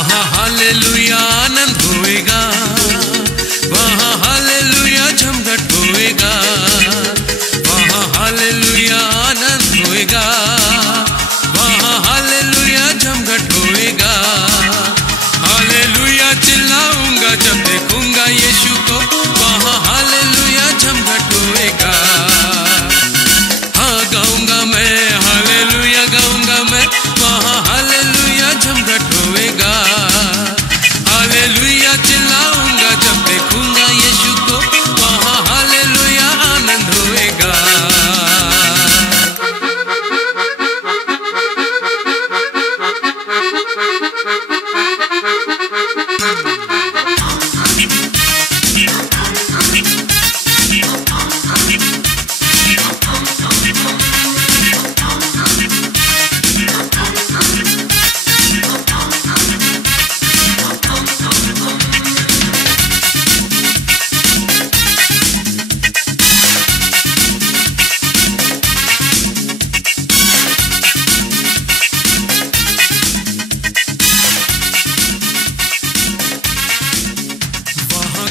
वहाँ हालेलुया आनंद होएगा, वहाँ हालेलुया झमघट होएगा, वहाँ हालेलुया आनंद होएगा, वहाँ हालेलुया झमघट होएगा। हालेलुया चिल्लाऊंगा जब देखूंगा यीशु को, वहाँ हालेलुया झमघट होएगा। हाँ गाऊंगा मैं हालेलुया, गाऊंगा मैं, वहाँ हालेलुया झमघट होएगा। हालेलुया चिल्लाऊंगा जब देखूंगा यीशु को, वहाँ हालेलुया आनंद होएगा।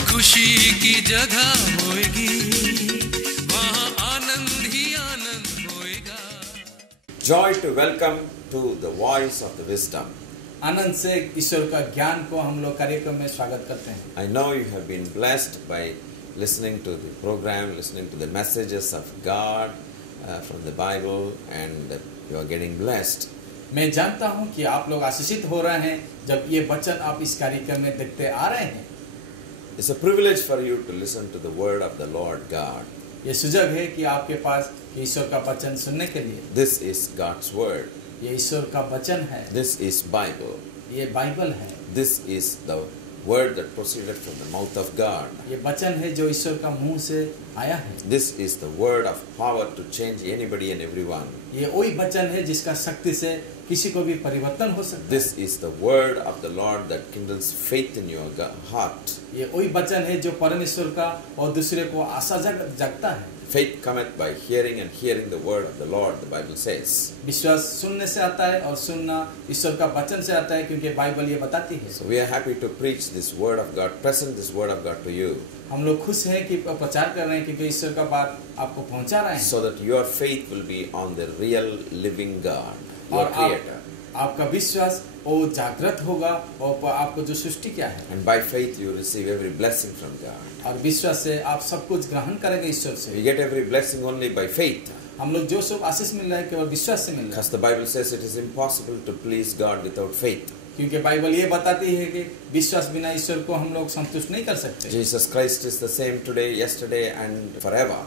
खुशी की जगह होएगी, वहाँ आनंद ही आनंद होएगा। Joy to welcome to the voice of the wisdom. आनंद से ईश्वर का ज्ञान को हम लोग कार्यक्रम में स्वागत करते हैं। I know you have been blessed by listening to the program, listening to the messages of God from the Bible, and you are getting blessed. मैं जानता हूँ कि आप लोग आशीषित हो रहे हैं जब ये वचन आप इस कार्यक्रम में देखते आ रहे हैं। It's a privilege for you to listen to the word of the Lord God. ये सुजग है कि आपके पास ईश्वर का वचन सुनने के लिए। This is God's word. ये ईश्वर का वचन है। This is Bible. ये बाइबल है। This is the word that proceeded from the mouth of God. ये वचन है जो ईश्वर का मुंह से आया है। This is the word of power to change anybody and everyone. ये वही वचन है जिसका शक्ति से किसी को भी परिवर्तन हो सकता है। This is the word of the Lord that kindles faith in your heart. ये वही वचन है जो परमेश्वर का और दूसरे को आशा जगता है। Faith cometh by hearing, and hearing the word of the Lord, the Bible says. विश्वास सुनने से आता है और सुनना ईश्वर का वचन से आता है, क्योंकि बाइबल ये बताती है। So we are happy to preach this word of God, present this word of God to you. हम लोग खुश हैं कि प्रचार कर रहे हैं क्योंकि ईश्वर का बात आपको पहुंचा रहे हैं। So that your faith will be on the real living God, your Creator. आपका विश्वास वो जागृत होगा और आपको जो सृष्टि क्या है। And by faith you receive every blessing from God. और विश्वास से आप सब कुछ ग्रहण करेंगे ईश्वर से। We get every blessing only by faith. हम लोग जो सब आशीष मिल रहा है केवल विश्वास से मिल रहा है। Because the Bible says it is impossible to please God without faith. क्योंकि बाइबल ये बताती है कि विश्वास बिना ईश्वर को हम लोग संतुष्ट नहीं कर सकते। Jesus Christ is the same today, yesterday, and forever.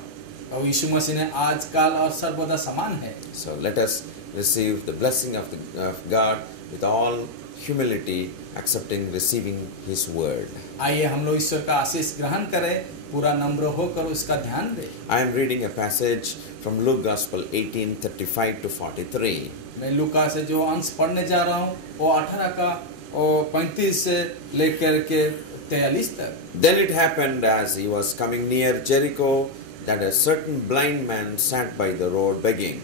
और यीशु मसीह ने आज काल और सर्वदा समान है। So let us receive the blessing of God with all humility, accepting, receiving His word. आइए हम लोग ईश्वर का आशीष ग्रहण करें, पूरा नम्र होकर उसका ध्यान दें। I am reading a passage from Luke Gospel 18:35 to 43. मैं लूका से जो अंश पढ़ने जा रहा हूँ वो 18 का और 35 से लेकर के 43 तक। Then it happened as he was coming near Jericho that a certain blind man sat by the road begging.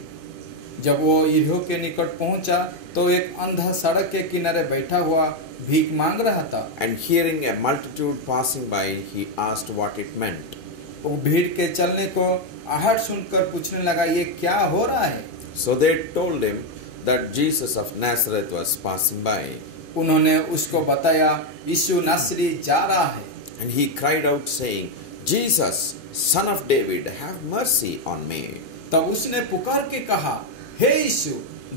जब वो यरीहो के निकट पहुंचा तो एक अंधा सड़क के किनारे बैठा हुआ भीख मांग रहा था। And hearing a multitude passing by, he asked what it meant. वो भीड़ के चलने को आहट सुनकर पूछने लगा, ये क्या हो रहा है? So they told him that Jesus of Nazareth was passing by. उन्होंने उसको बताया यीशु नासरी जा रहा है। And he cried out saying, Jesus, son of David, have mercy on me. तब उसने पुकार के कहा, हे यीशु,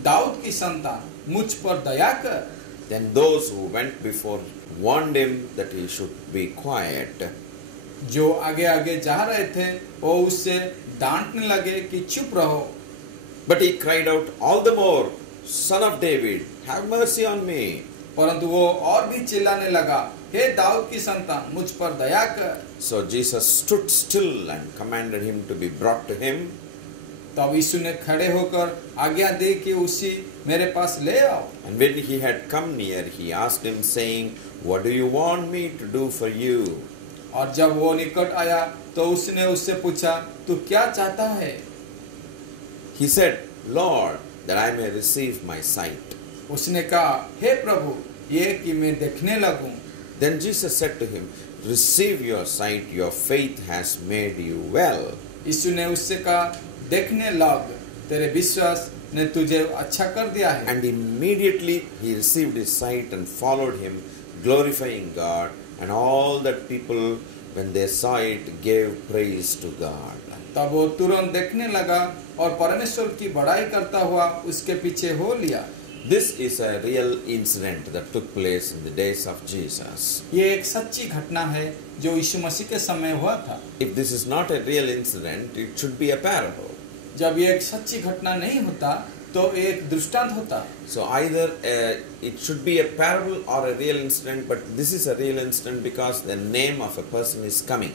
दाऊद की संतान, मुझ पर दया कर। Then those who went before warned him that he should be quiet. जो आगे आगे जा रहे थे वो उससे डांटने लगे कि चुप रहो। But he cried out all the more, Son of David, have mercy on me. परंतु वो और भी चिल्लाने लगा, हे दाऊद की संतान, मुझ पर दया कर। So Jesus stood still and commanded him to be brought to him. तब यीशु ने खड़े होकर आज्ञा दे कि उसी मेरे पास ले आओ। And when he had come near, he asked him, saying, What do you want me to do for you? और जब वो निकट आया तो उसने उससे पूछा, तू क्या चाहता है? He said, Lord, that I may receive my sight. उसने कहा, हे प्रभु, ये कि मैं देखने लगूं। Then Jesus said to him, receive your sight, your faith has made you well. यीशु ने उससे कहा, देखने लग, तेरे विश्वास ने तुझे अच्छा कर दिया है। And immediately he received his sight and followed him, glorifying God, and all that people, when they saw it, gave praise to God. तब वो तुरंत देखने लगा और परमेश्वर की बड़ाई करता हुआ उसके पीछे हो लिया। This is a real incident that took place in the days of Jesus. ये एक सच्ची घटना है जो यीशु मसीह के समय हुआ था। If this is not a real incident, it should be a parable. जब ये एक सच्ची घटना नहीं होता तो एक दृष्टांत होता। So either it should be a parable or a real incident, but this is a real incident because the name of a person is coming.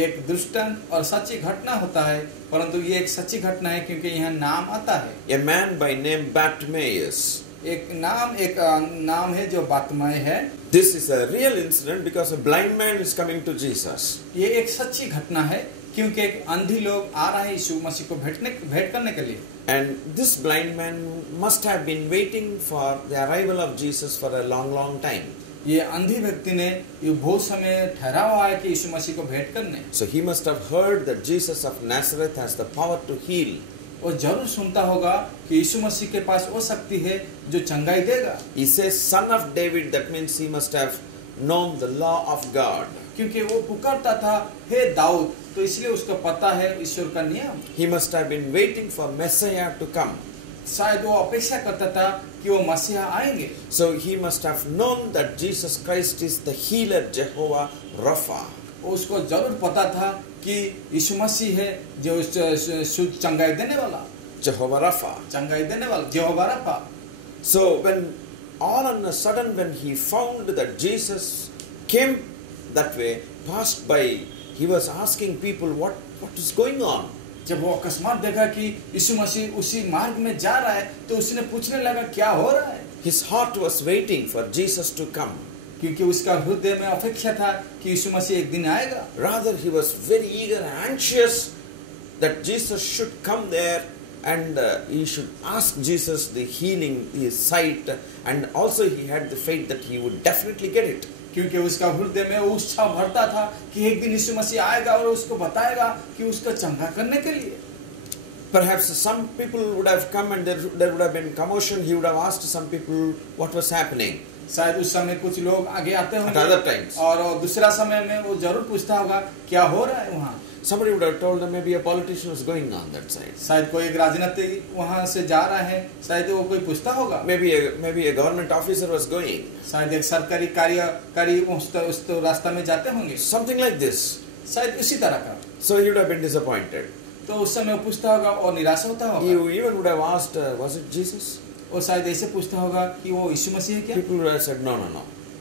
एक दृष्टांत और सच्ची घटना होता है, परंतु ये एक सच्ची घटना है क्योंकि यहाँ नाम आता है। A man by name Bartimaeus. एक नाम है जो बातमय है। This is a real incident because a blind man is coming to Jesus. ये एक सच्ची घटना है क्योंकि एक अंधी लोग आ रहे हैं यीशु मसीह को भेंट करने के लिए। And this blind man must have been waiting for the arrival of Jesus for a long time. ये अंधी व्यक्ति ने ये बहुत समय ठहरा हुआ है कि यीशु मसीह को भेंट करने। So he must have heard that Jesus of Nazareth has the power to heal. वो जरूर सुनता होगा कि यीशु मसीह के पास वो शक्ति है जो चंगाई देगा। He says son of David, that means he must have known the law of God. क्योंकि वो पुकारता था हे दाऊद, तो इसलिए उसको पता है ईश्वर का नियम। He must have been waiting for Messiah to come. शायद वो अपेक्षा करता था कि वो मसीहा आएंगे। So he must have known that Jesus Christ is the healer, Jehovah Rapha. उसको जरूर पता था कि यीशु मसीह है जो चंगाई देने वाला, Jehovah Rapha. चंगाई देने वाला, यहोवा रफा। So when all on a sudden when he found that Jesus came that way, passed by, he was asking people what is going on. जब वो अकस्मात देखा कि यीशु मसीह उसी मार्ग में जा रहा है तो उसने पूछने लगा क्या हो रहा है। His heart was waiting for Jesus to come. क्योंकि उसका हृदय में अपेक्षा था कि यीशु मसीह एक दिन आएगा। Rather he was very eager and anxious that Jesus should come there and he should ask Jesus the healing, his sight, and also he had the faith that he would definitely get it. क्योंकि उसका हृदय में उत्साह भरता था कि एक दिन यीशु मसीह आएगा और उसको बताएगा कि उसका चंगा करने के लिए। Perhaps some people would have come and there would have been commotion. He would have asked some people what was happening. शायद उस समय कुछ लोग आगे आते होंगे। At other times. और दूसरा समय में वो जरूर पूछता होगा क्या हो रहा है वहाँ। Somebody would have told them maybe a politician was going on that side. शायद कोई एक राजनीतिक वहाँ से जा रहा है, शायद वो कोई पूछता होगा। Maybe a government officer was going. शायद एक सरकारी कार्यकारी उस रास्ता में जाते होंगे। Something like this. शायद उसी तरह का। So he would have been disappointed. तो उस समय वो पूछता होगा और निराश होता होगा। He even would have asked, was it Jesus? और शायद ऐसे पूछता होगा कि वो यीशु मसीह है क्या? People would have said, no.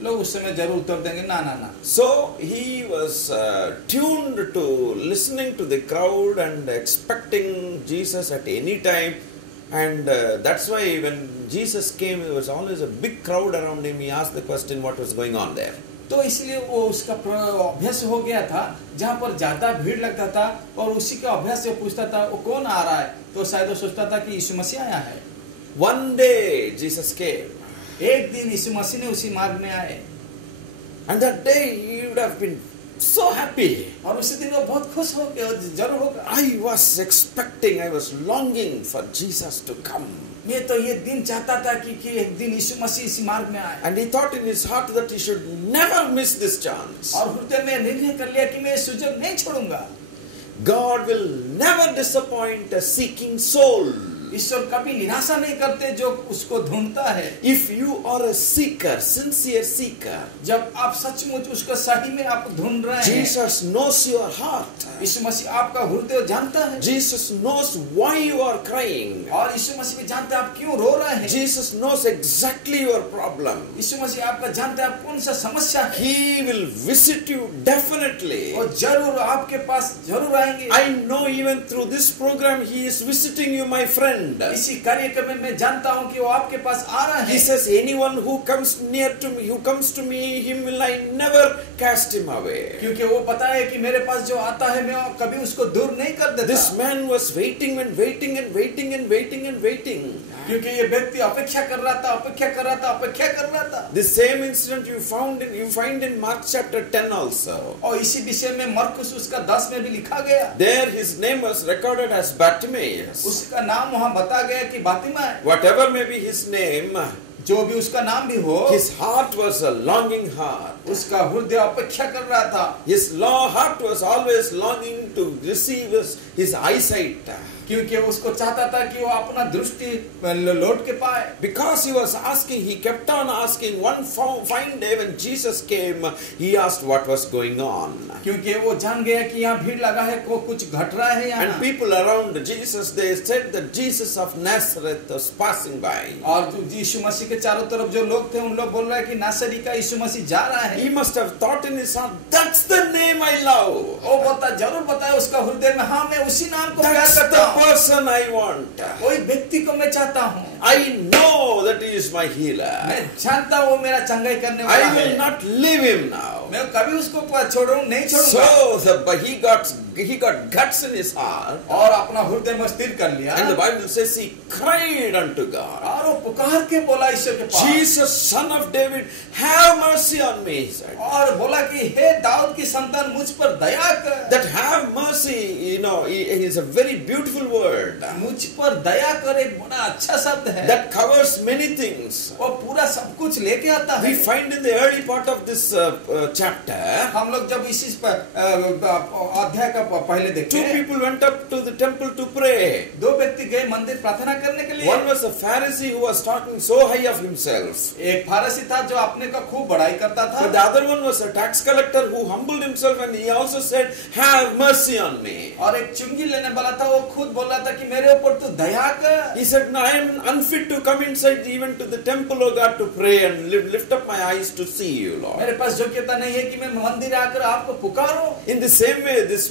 लोग उस समय जरूर उत्तर देंगे ना। So he was tuned to listening to the crowd and expecting Jesus at any time, and that's why when Jesus came, there was always a big crowd around him. He asked the question, what was going on there? तो इसलिए वो उसका अभ्यास हो गया था जहाँ पर ज्यादा भीड़ लगता था और उसी का अभ्यास से पूछता था वो कौन आ रहा है, तो शायद वो सोचता था कि यीशु मसीह आया है। One day Jesus came. एक दिन यीशु मसीह ने उसी मार्ग में आए। And that day he would have been so happy. और उसी दिन वो बहुत खुश हो गया, जरूर होगा। I was longing for Jesus to come. मैं तो ये दिन चाहता था कि एक दिन यीशु मसीह इसी मार्ग में आए। And he thought in his heart that he should never miss this chance. और हृदय में निर्णय कर लिया कि मैं ये सुযোগ नहीं छोड़ूंगा। God will never disappoint a seeking soul. ईश्वर कभी निराशा नहीं करते जो उसको ढूंढता है। If you are a seeker, sincere seeker, जब आप सचमुच उसको सही में आप ढूंढ रहे हैं, Jesus knows your heart. यीशु मसीह आपका हृदय जानता है। Jesus knows why you are crying. और यीशु मसीह भी जानते हैं आप क्यों रो रहे हैं। Jesus knows exactly your problem. यीशु मसीह आपका जानते हैं आप कौन सा समस्या है। He will visit you definitely. और जरूर आपके पास जरूर आएंगे। I know even through this program He is visiting you, my friend. friend. इसी कार्यक्रम में मैं जानता हूँ कि वो आपके पास आ रहा He है। says, anyone who comes near to me, who comes to me, him will I never cast him away. क्योंकि वो पता है कि मेरे पास जो आता है मैं कभी उसको दूर नहीं कर देता। This man was waiting and waiting and waiting and waiting and waiting. क्योंकि ये व्यक्ति अपेक्षा कर रहा था, अपेक्षा कर रहा था, अपेक्षा कर रहा था। The same incident you find in Mark chapter 10 also. और इसी विषय में मरकुस उसका 10 में भी लिखा गया। There his name was recorded as Bartimaeus. उसका नाम वहाँ बता गया कि बातिमा है। Whatever may be his name, जो भी उसका नाम भी हो, his heart was a longing heart. उसका हृदय अपेक्षा कर रहा था। His heart was always longing to receive his eyesight. क्योंकि उसको चाहता था कि वो अपना दृष्टि लौट के पाए। Because he was asking, he kept on asking. One fine day when Jesus came, he asked what was going on. क्योंकि वो जान गया कि यहाँ भीड़ लगा है, को कुछ घट रहा है यहाँ। And people around Jesus, they said that Jesus of Nazareth was passing by. और जो यीशु मसीह के चारों तरफ जो लोग थे, उन लोग बोल रहे हैं कि नासरी का यीशु मसीह जा रहा है। He must have thought in his heart, that's the name I love. वो जरूर बताया उसका हृदय में, हाँ मैं उसी नाम को प्यार That's करता the हूँ। person I want. वही व्यक्ति को मैं चाहता हूँ। I know that he is my healer. मैं जानता हूँ वो मेरा चंगाई करने वाला I will है। not leave him now. मैं कभी उसको नहीं छोड़ूंगा। So he got guts in his heart. और अपना हृदय में स्थिर कर लिया। And the Bible says he cried unto God. और वो पुकार के बोला ईश्वर के पास। Jesus, son of David, have mercy on me, he said. और बोला कि हे दाऊद की संतान मुझ पर दया कर। That have mercy, is a very beautiful word. मुझ पर दया कर एक बड़ा अच्छा शब्द है। That covers many things. वो पूरा सब कुछ लेके आता है। We find in the early part of this chapter, हम लोग जब इसी अध्याय का पहले two देखें, people went up to the temple to pray. दो व्यक्ति गए मंदिर प्रार्थना करने के लिए। One was a Pharisee who was talking so high of himself. एक फारसी था जो अपने का खूब बड़ाई करता था। But the other one was a tax collector who humbled himself and he also said, have mercy on me. और एक चुंगी लेने वाला था, वो खुद बोल रहा था कि मेरे ऊपर तू दया कर। He said, no, I am unfit to come inside even to the temple of God to pray and lift up my eyes to see you, Lord. मेरे पास योग्यता नहीं है कि मैं मंदिर आकर आपको पुकारूं। In the same way, this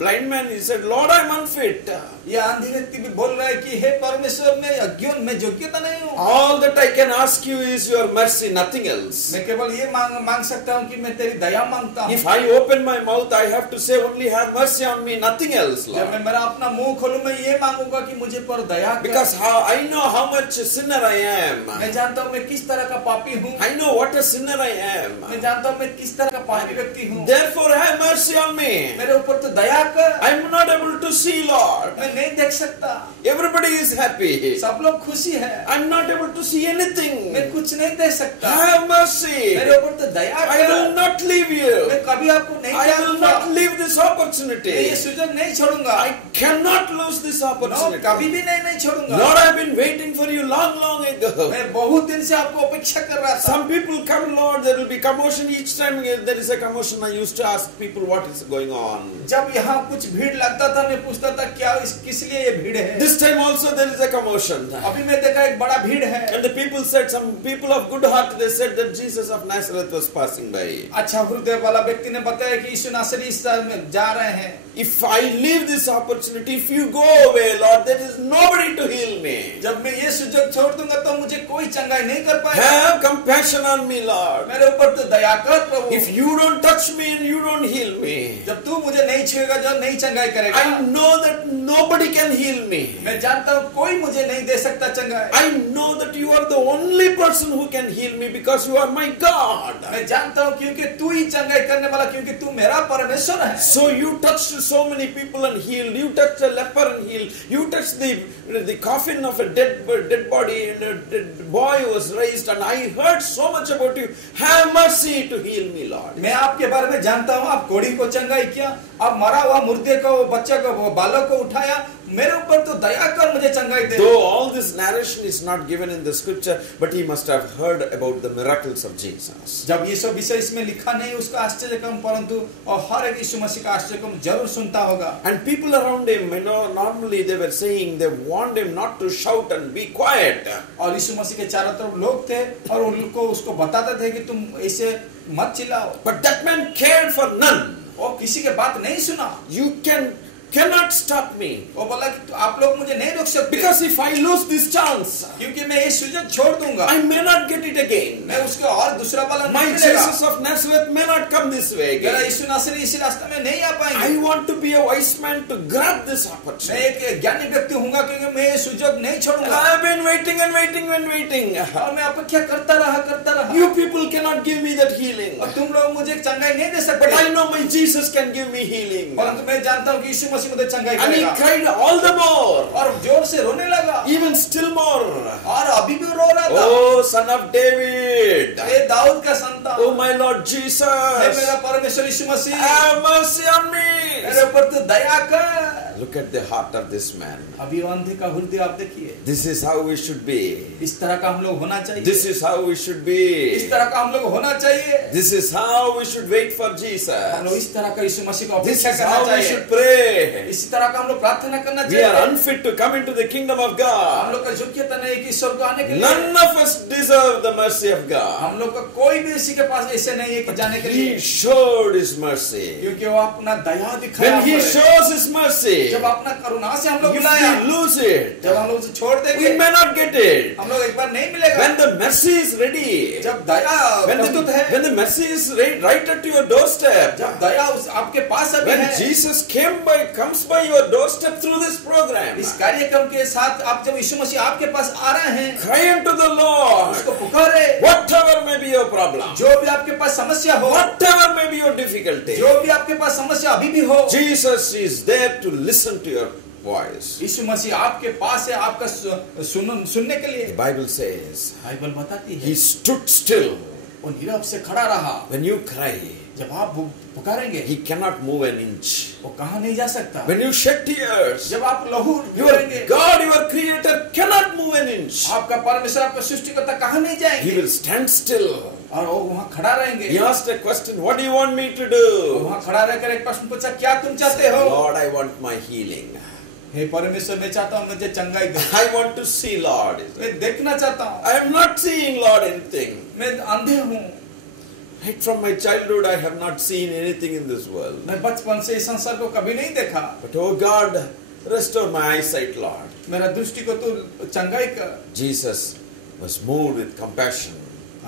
blind man, he said, Lord, I am unfit. यह अंधी व्यक्ति भी बोल रहा है कि हे परमेश्वर, मैं अज्ञान, मैं योग्यता नहीं हूँ। All that I can ask you is your mercy, nothing else. मैं केवल ये मांग सकता हूँ कि मैं तेरी दया मांगता हूँ। If I open my mouth, I have to say only have mercy on me, nothing else, जब Lord. मैं मेरा अपना मुंह खोलूं, मैं ये मांगूंगा कि मुझे पर दया कर। Because I know how much sinner I am. मैं जानता हूँ मैं किस तरह का पापी हूँ। I know what a sinner I am. मैं जानता हूँ मैं किस तरह का पापी व्यक्ति हूँ। Therefore, have mercy on me. मेरे ऊपर तो दया कर। I am not able to see, Lord. मैं नहीं देख सकता। Everybody is happy. सब लोग खुशी है। I am not able to see anything. मैं कुछ नहीं देख सकता। Have mercy. मेरे ऊपर तो दया I will कर। not leave you. मैं कभी आपको नहीं I will छोड़ूंगा। not leave this मैं opportunity. ये सुযোগ नहीं छोड़ूंगा। I cannot lose this no, opportunity. कभी भी नहीं छोड़ूंगा। Lord, I have been waiting for you long ago. मैं बहुत दिन से आपको अपेक्षा कर रहा था। Some people come, Lord, there will be commotion each time there is a commotion. I used to ask people what is going on. जब यहाँ कुछ भीड़ लगता था, मैं पूछता था क्या किस लिए ये भीड़ है। This time also there is a commotion. अभी मैं देखा एक बड़ा भीड़ है। And the people said, some people of good heart, they said that Jesus of Nazareth was passing by. अच्छा हृदय वाला व्यक्ति ने बताया कि यीशु नासरी इस साल में जा रहे हैं। If I leave this opportunity, if you go away, Lord, there is nobody to heal me. जब मैं ये सुযোগ छोड़ दूंगा तो मुझे कोई चंगाई नहीं कर पाएगा। Have compassion on me, Lord. मेरे ऊपर तो दया कर प्रभु। If you don't touch me and you don't heal me, जब तू मुझे नहीं छुएगा, जो नहीं चंगाई करेगा। I know that nobody can heal me. मैं जानता हूँ कोई मुझे नहीं दे सकता चंगाई। I know that you are the only person who can heal me because you are my God. मैं जानता हूँ क्योंकि तू ही चंगाई करने वाला, क्योंकि तू मेरा परमेश्वर है। So you touched so many people and healed. You touched a leper and healed. You touched the coffin of a dead body and a dead boy was raised. And I heard so much about you. Have mercy to heal me, Lord. मैं आपके बारे में जानता हूँ, आप कोढ़ी को चंगाई किया, आप मरा हुआ मुर्दे को, बच्चे को, बालक को उठाया। मेरे ऊपर तो दया कर, मुझे चंगाई दे। Though all this narration is not given in the scripture, but he must have heard about the miracles of Jesus. जब ये सब विषय इसमें लिखा नहीं उसका आश्चर्य कम, परंतु और हर एक यीशु मसीह का आश्चर्य कम जरूर सुनता होगा। And people around him, normally they were saying, they warned him not to shout and be quiet. और यीशु मसीह के चारों तरफ लोग थे और उनको उसको बताते थे कि तुम ऐसे मत चिल्लाओ। But that man cared for none. और किसी के बात नहीं सुना। You cannot stop me. वो बोला कि आप लोग मुझे नहीं रोक सकते, Because if I lose this chance, क्योंकि मैं ये सुजग छोड़ दूंगा, I may not get it again. मैं उसका और दूसरा वाला My नहीं मिलेगा। Jesus of Nazareth may not come this way मेरा again. यीशु नासरी इसी रास्ते में नहीं आ I पाएंगे। want to be a wise man to grab this मैं opportunity. एक ज्ञानी व्यक्ति हूँगा, क्योंकि मैं ये सुजग नहीं छोड़ूंगा। I have been waiting and waiting and waiting. और मैं अपेक्षा करता रहा। You people cannot give me that healing. और तुम लोग मुझे चंगाई नहीं दे But I सकते, know my Jesus can give me healing. परंतु मैं जानता हूँ कि यीशु मसीह मुझे चंगाई And he करेगा। cried all the more, और जोर से रोने लगा, even still more. और अभी भी रो रहा था। Oh, son of David. हे दाऊद का संतान, Oh, my Lord hey Jesus. मेरा परमेश्वर यीशु मसीह, Have mercy on me. मेरे ऊपर तो दया कर। Look at the heart of this man. अभी अंधे का हृदय आप देखिए, This is how we should be. इस तरह का हम लोग होना चाहिए। This is how we should इस be. तरह का हम लोग होना चाहिए। This is how we should wait for हम लोग Jesus. इस तरह का यीशु मसीह को This अपेक्षा is करना how we चाहिए। should pray. इसी तरह का हम लोग प्रार्थना करना We are चाहिए। unfit to come into the kingdom of हम God. लोग का योग्यता नहीं कि स्वर्ग आने के लिए। None of us deserve the mercy of God. हम लोग का कोई भी इसी के पास ऐसे नहीं है कि जाने के लिए, He showed His mercy. क्योंकि वो अपना दया दिखाया। When He हमें। shows His mercy, जब अपना करुणा से हम लोग if बुलाया, we lose it, जब हम लोग उसे छोड़ we देंगे, may not get it. हम लोग एक बार नहीं मिलेगा। When the mercy is ready, जब दया प्रस्तुत है, when the mercy is right at your doorstep, जब दया उस आपके पास अभी when है, Jesus comes by your doorstep through this program, इस कार्यक्रम के साथ आप जब यीशु मसीह आपके पास आ रहे हैं, cry unto the Lord. उसको पुकारे। Whatever may be your problem, जो भी आपके पास समस्या हो, whatever may be your difficulty, जो भी आपके पास समस्या अभी भी हो, Jesus is there to listen to your voice. यीशु मसीह आपके पास है आपका सुनने के लिए। The Bible says, बाइबल बताती है, He stood still. वो नीरव से खड़ा रहा। When you cry, जब आप पुकारेंगे, He cannot move an inch. वो कहाँ नहीं जा सकता। When you shed tears, जब आप लहू your गिराएंगे, God, your Creator, cannot move an inch. आपका परमेश्वर आपका सृष्टिकर्ता कहाँ नहीं He जाएंगे, will stand still. और वो वहाँ खड़ा रहेंगे। He asked a question, what do you want me to वो do? वहाँ खड़ा रहकर एक प्रश्न पूछा, क्या तुम चाहते हो? Lord, I want my healing. हे परमेश्वर, मैं चाहता हूँ मुझे चंगाई दे। I want to see, Lord. मैं देखना चाहता हूँ। I am not seeing, Lord, anything. मैं अंधे हूँ। Right from my childhood, I have not seen anything in this world. मैं बचपन से इस संसार को कभी नहीं देखा। But oh God, restore my eyesight, Lord. मेरा दृष्टि को तू चंगाई कर। Jesus was moved with compassion.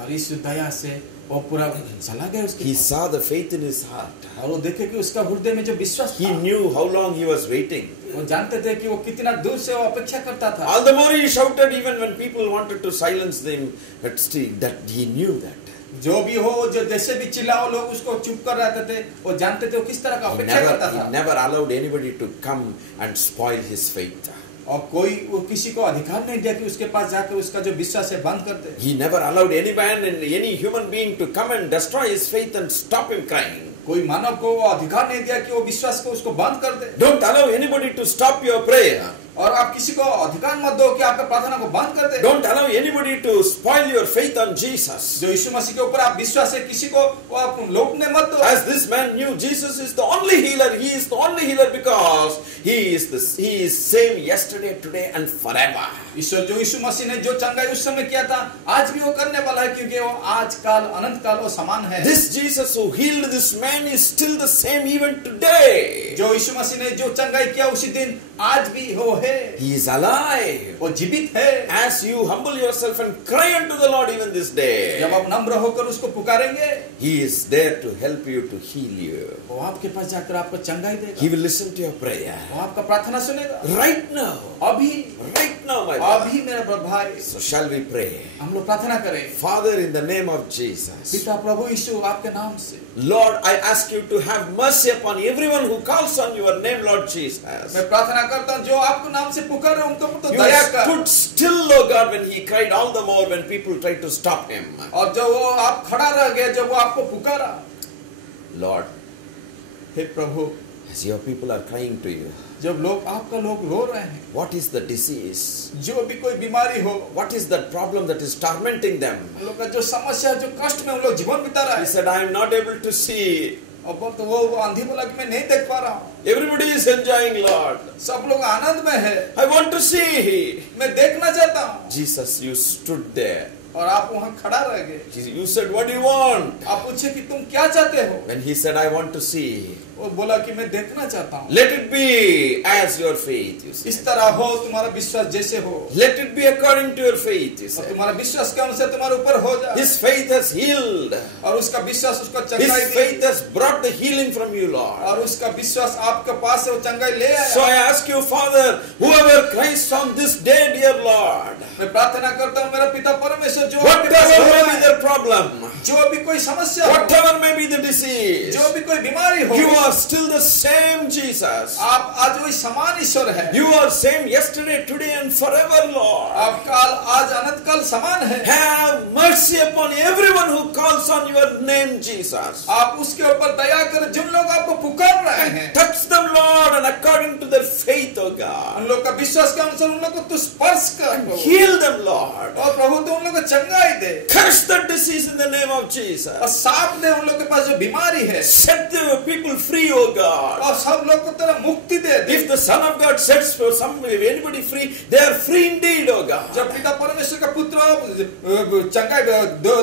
और इस दया से वो पूरा चला गया उसके He pass. saw the faith in his heart. और वो देखे कि उसका हृदय में जो विश्वास He था, knew how long he was waiting. वो जानते थे कि वो कितना दूर से वो अपेक्षा करता था। All the more he shouted even when people wanted to silence him, but still that he knew that. जो भी हो, जो जैसे भी चिल्लाओ लोग उसको चुप कर रहते थे, वो जानते थे वो किस तरह का He अपेक्षा करता never, था। he never allowed anybody to come and spoil his faith. और कोई वो किसी को अधिकार नहीं दिया कि उसके पास जाकर उसका जो विश्वास है बंद कर दे। He never allowed any man and any human being to come and destroy his faith and stop him crying. कोई मानव को वो अधिकार नहीं दिया कि वो विश्वास को उसको बंद कर दे। Don't allow anybody to stop your prayer. और आप किसी को अधिकार मत दो कि आपका प्रार्थना को बंद कर दे। Don't allow anybody to spoil your faith on Jesus. जो यीशु मसीह के ऊपर आप विश्वास है, किसी को वो आप लौटने मत दो। As this man knew, Jesus is the only healer. He is the only healer because he is same yesterday, today and forever. ईश्वर जो यीशु मसीह ने जो चंगाई उस समय किया था, आज भी वो करने वाला है, क्योंकि वो आज काल अनंत काल वो समान है। This Jesus who healed this man is still the same even today. जो यीशु मसीह ने जो चंगाई किया उसी दिन आज भी वो है। He is alive. वो जीवित है। As you humble yourself and cry unto the Lord even this day, जब आप नम्र होकर उसको पुकारेंगे, He is there to help you, to heal you. वो आपके पास जाकर आपको चंगाई देगा। He will listen to your prayer. वो आपका प्रार्थना सुनेगा। Right now, my brother. अभी मेरा भाई, So shall we pray? हम लोग प्रार्थना करें। Father, in the name of Jesus, पिता प्रभु यीशु आपके नाम से, Lord, I ask you to have mercy upon everyone who calls on your name, Lord Jesus. मैं प्रार्थना करता हूँ जो आपको नाम से पुकार रहे उनको तो You दया कर। stood still, oh God, when he cried, all the more when people tried to stop him. और जब वो आप खड़ा रह गए, जब वो आपको पुकारा, Lord, hey Prabhu, as your people are crying to you, जब लोग आपका लोग रो रहे हैं, what is the disease? जो भी कोई बीमारी हो, What is that problem that is tormenting them? उन लोग का जो समस्या, जो कष्ट में उन लोग जीवन बिता रहा He है, said, I am not able to see. और तो वो आंधी बोला कि मैं नहीं देख पा रहा हूँ। Everybody is enjoying, Lord. सब लोग आनंद में है, I want to see. मैं देखना चाहता हूँ। Jesus, you stood there. और आप वहाँ खड़ा रह गए। You said, what do you want? आप पूछे कि तुम क्या चाहते हो? When he said, I want to see, वो बोला कि मैं देखना चाहता हूँ। Let it be as your faith, you इस said. तरह हो तुम्हारा विश्वास जैसे हो, Let it be according to your faith, you और said. तुम्हारा विश्वास के अनुसार तुम्हारे ऊपर हो जाए। His faith has healed. और उसका विश्वास उसको His चंगाई दी, faith has brought the healing from you, Lord. और उसका विश्वास आपके पास से वो चंगाई ले So I आया। ask you, Father, whoever Christ on this day, dear Lord, मैं प्रार्थना करता हूँ मेरा पिता परमेश्वर, जो आपके पास whatever हो may रहा be है, their problem, जो भी कोई समस्या हो, whatever may be the disease, जो भी कोई बीमारी हो, you are still the same Jesus. आप आज वही समान ईश्वर है। You are same yesterday, today and forever, Lord. आप काल आज अनंत काल समान है। Have mercy upon everyone who calls on your name, Jesus. आप उसके ऊपर दया कर जिन लोग आपको पुकार रहे हैं, Touch them, Lord, and according to their faith, O God. उन लोग का विश्वास के अनुसार उन लोग को तू स्पर्श कर प्रभु। Heal them, Lord. और प्रभु तू उन लोग को चंगाई दे, Curse that disease in the name of और Jesus. साफ दे उन लोग के पास जो बीमारी है, Set the people free, O God. और सब लोग को तेरा मुक्ति दे दे। If the Son of God sets for anybody free, they are free indeed, O God. जब पिता परमेश्वर का पुत्र चंगाई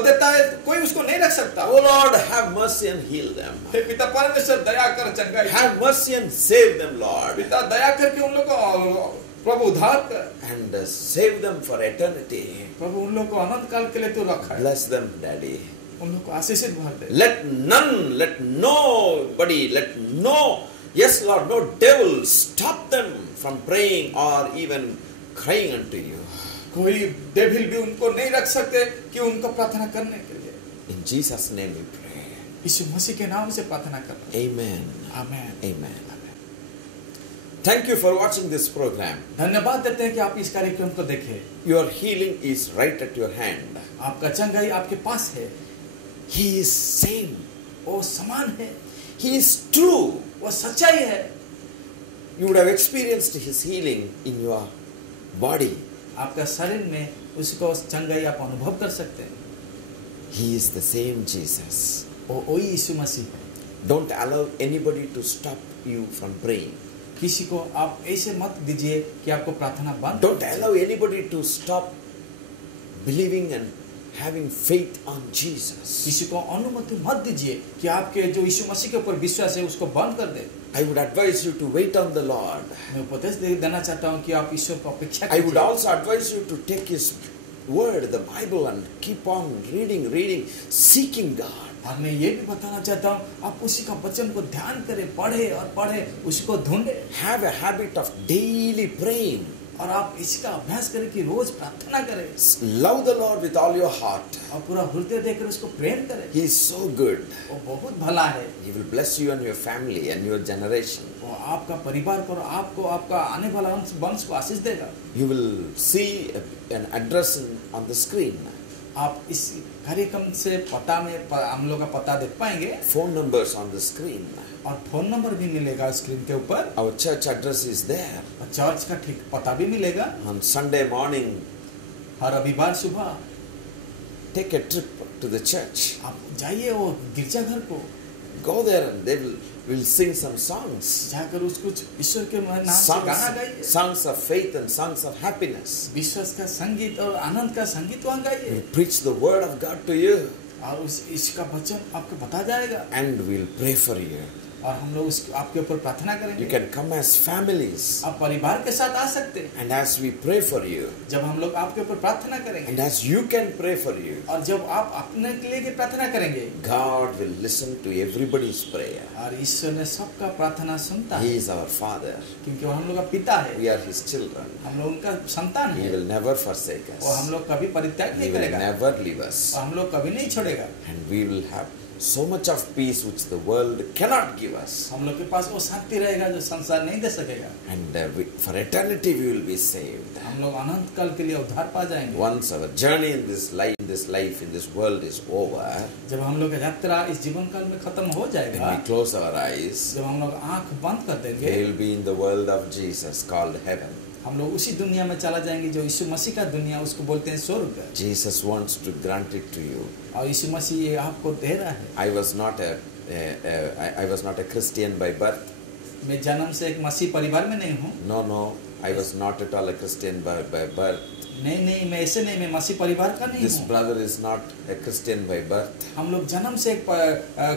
देता है, कोई उसको नहीं रख सकता। Oh Lord, have mercy and heal them. हे पिता परमेश्वर दया कर चंगाई, Have mercy and save them, Lord. पिता दया करके उन लोग को प्रभु उद्धार कर, And save them for eternity. प्रभु उन लोग को अनंत काल के लिए तू रखा है। Bless them, Daddy. उन लोग को आशीषित भर दे। Let nobody, yes Lord, no devil stop them from praying or even crying unto you. कोई डेविल भी उनको नहीं रख सकते कि उनको प्रार्थना करने के लिए। In Jesus' name we pray. यीशु मसीह के नाम से प्रार्थना करते हैं। Amen. Amen. Amen. Thank you for watching this program. धन्यवाद देते हैं कि आप इस कार्यक्रम को देखें। Your healing is right at your hand. आपका चंगाई आपके पास है। He is same. वो समान है, He is true. वो सच्चाई है। You would have experienced His healing in your body. आपका शरीर में उसको चंगाई आप अनुभव कर सकते हैं। He is the same Jesus. वो वही यीशु मसीह है। Don't allow anybody to stop you from praying. किसी को आप ऐसे मत दीजिए कि आपको प्रार्थना बंद। Don't allow anybody to stop believing and having faith on Jesus. किसी को अनुमति मत दीजिए कि आपके जो यीशु मसीह के ऊपर विश्वास है उसको बंद कर दे। I would advise you to wait on the Lord. मैं उपदेश देना चाहता हूँ कि आप ईश्वर को अपेक्षा I would कीजिए। also advise you to take His word, the Bible, and keep on reading, seeking God. और मैं ये भी बताना चाहता हूँ आप उसी का वचन को ध्यान करें, पढ़े और पढ़े, उसको ढूंढे, Have a habit of daily praying. और आप इसका अभ्यास करें कि रोज प्रार्थना करें Love the Lord with all your heart. और पूरा हृदय देकर उसको प्रेम करें। He is so good. वो बहुत भला है। He will bless you and your family and your generation. वो आपका परिवार को, आपको, आपका आने वाला वंश को आशीष देगा। You will see an address on the screen. आप इस कार्यक्रम से पता में हम लोग का पता देख पाएंगे, Phone numbers on the screen. और फोन नंबर भी मिलेगा स्क्रीन के ऊपर, Our church address is there. और चर्च का ठीक पता भी मिलेगा। On Sunday morning, हर रविवार सुबह take a trip to the church. आप जाइए वो गिरजाघर को, Go there and they will sing some songs. जाकर उसको ईश्वर के नाम से गाना गाइए। Songs of faith and songs of happiness. विश्वास का संगीत और आनंद का संगीत वहाँ गाइए, We'll preach the word of God to you और इसका वचन आपको बता जाएगा, and we'll pray for you. और हम लोग आपके ऊपर प्रार्थना You करेंगे। can come as families. आप परिवार के साथ आ सकते हैं। And as we pray for you, जब हम लोग आपके ऊपर प्रार्थना करेंगे, and as you can pray for you, और जब आप अपने के लिए प्रार्थना करेंगे, God will listen to everybody's prayer. और ईश्वर ने सबका प्रार्थना सुनता He है, is our Father. क्योंकि वो हम लोग का पिता है, We are His children. हम लोग उनका संतान He है, will never forsake और हम us. लोग कभी परित्याग He नहीं will करेगा, never leave us. और हम लोग कभी नहीं छोड़ेगा। And we will have so much of peace which the world cannot give us. हम लोग के पास वो शांति रहेगा जो संसार नहीं दे सकेगा। And for eternity we will be saved. हम लोग अनंत काल के लिए उद्धार पा जाएंगे। Once our journey in this life, in this world is over, जब हम लोग का यात्रा इस जीवन काल में खत्म हो जाएगा, when we close our eyes, जब हम लोग आंख बंद कर देंगे, we will be in the world of Jesus called heaven. हम लोग उसी दुनिया में चला जाएंगे जो यीशु मसीह का दुनिया, उसको बोलते हैं स्वर्ग। Jesus wants to grant it to you. और यीशु मसीह ये आपको दे रहा है। I was not a Christian by birth. मैं जन्म से एक मसीह परिवार में नहीं हूँ। No, I was not at all a Christian by birth. नहीं, मैं ऐसे नहीं, मैं मसीह परिवार का नहीं This हूँ। brother is not a Christian by birth. हम लोग जन्म से एक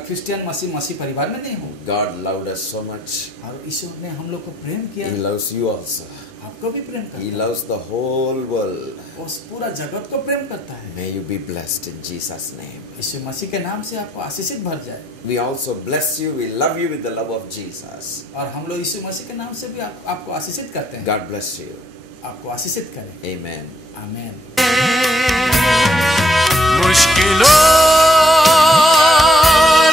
क्रिश्चियन मसीह परिवार में नहीं हो। God loved us so much. और ईश्वर ने हम लोग को प्रेम किया। He loves you also. आपको भी प्रेम करता He है। loves the whole world. उस पूरा जगत को प्रेम करता है। May you be blessed in Jesus' name. यीशु मसीह के नाम से आपको आशीषित भर जाए। We also bless you. We love you with the love of Jesus. और हम लोग यीशु मसीह के नाम से भी आपको आशीषित करते हैं। God bless you. आपको आशीषित करें। Amen. आमीन। मुश्किलों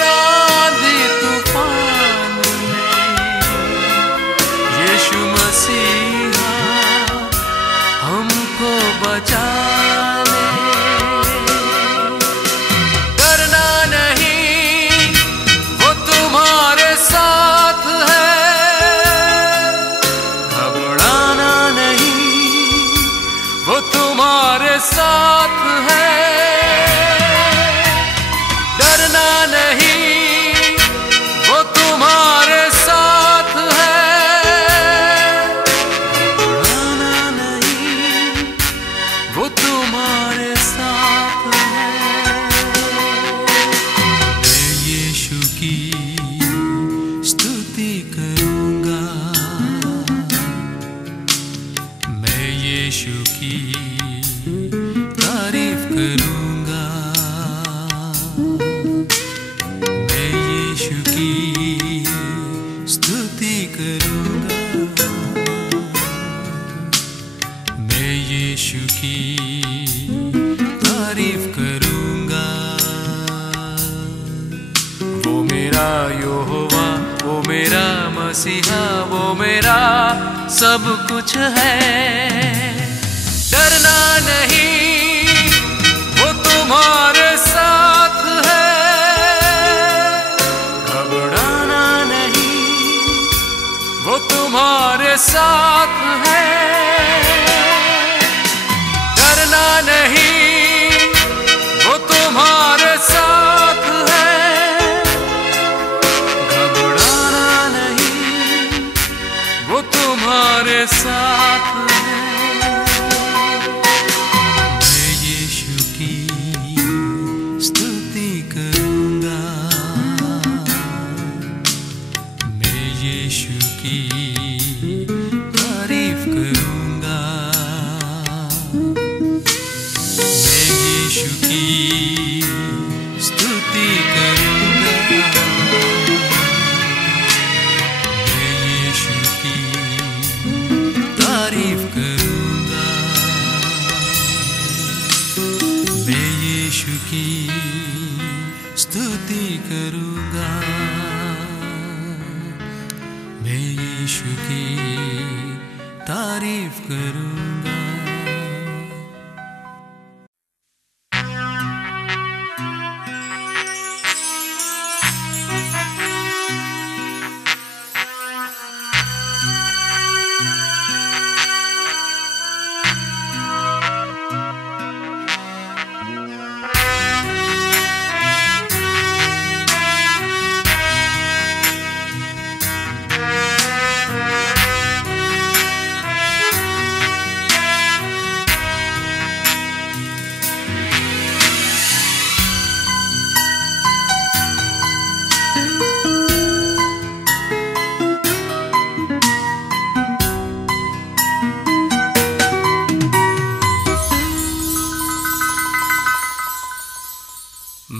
आंधी तूफान में यीशु मसीहा हमको बचा ले। डरना नहीं, वो तुम्हारे साथ है। घबराना नहीं, वो तुम्हारे साथ है। डरना नहीं, वो तुम्हारे साथ है। घबराना नहीं, वो तुम्हारे साथ है। मैं यीशु की स्तुति करूंगा, मैं यीशु की तारीफ करूंगा। मैं यीशु की स्तुति करूंगा, मैं यीशु की तारीफ करूंगा। वो मेरा यहोवा, वो मेरा मसीहा, वो मेरा सब कुछ है। डरना नहीं, वो तुम्हारे साथ है। घबराना नहीं, वो तुम्हारे साथ है। डरना नहीं, वो तुम्हारे साथ है। घबराना नहीं, वो तुम्हारे साथ है। मैं यीशु की स्तुति करूंगा, मैं यीशु की तारीफ करूंगा। मैं यीशु की स्तुति करूंगा, मैं यीशु की तारीफ करूंगा। मैं यीशु की स्तुति करूंगा, मैं यीशु की तारीफ करूंगा।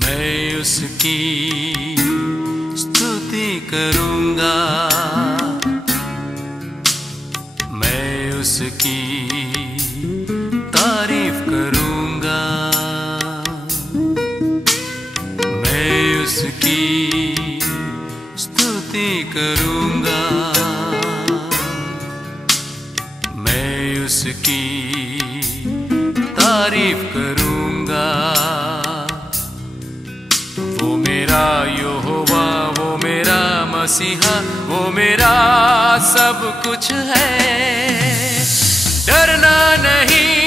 मैं उसकी स्तुति करूंगा, मैं उसकी तारीफ करूंगा। मैं उसकी स्तुति करूंगा, मैं उसकी तारीफ करूंगा। वो मेरा यहोवा, वो मेरा मसीहा, वो मेरा सब कुछ है। डरना नहीं,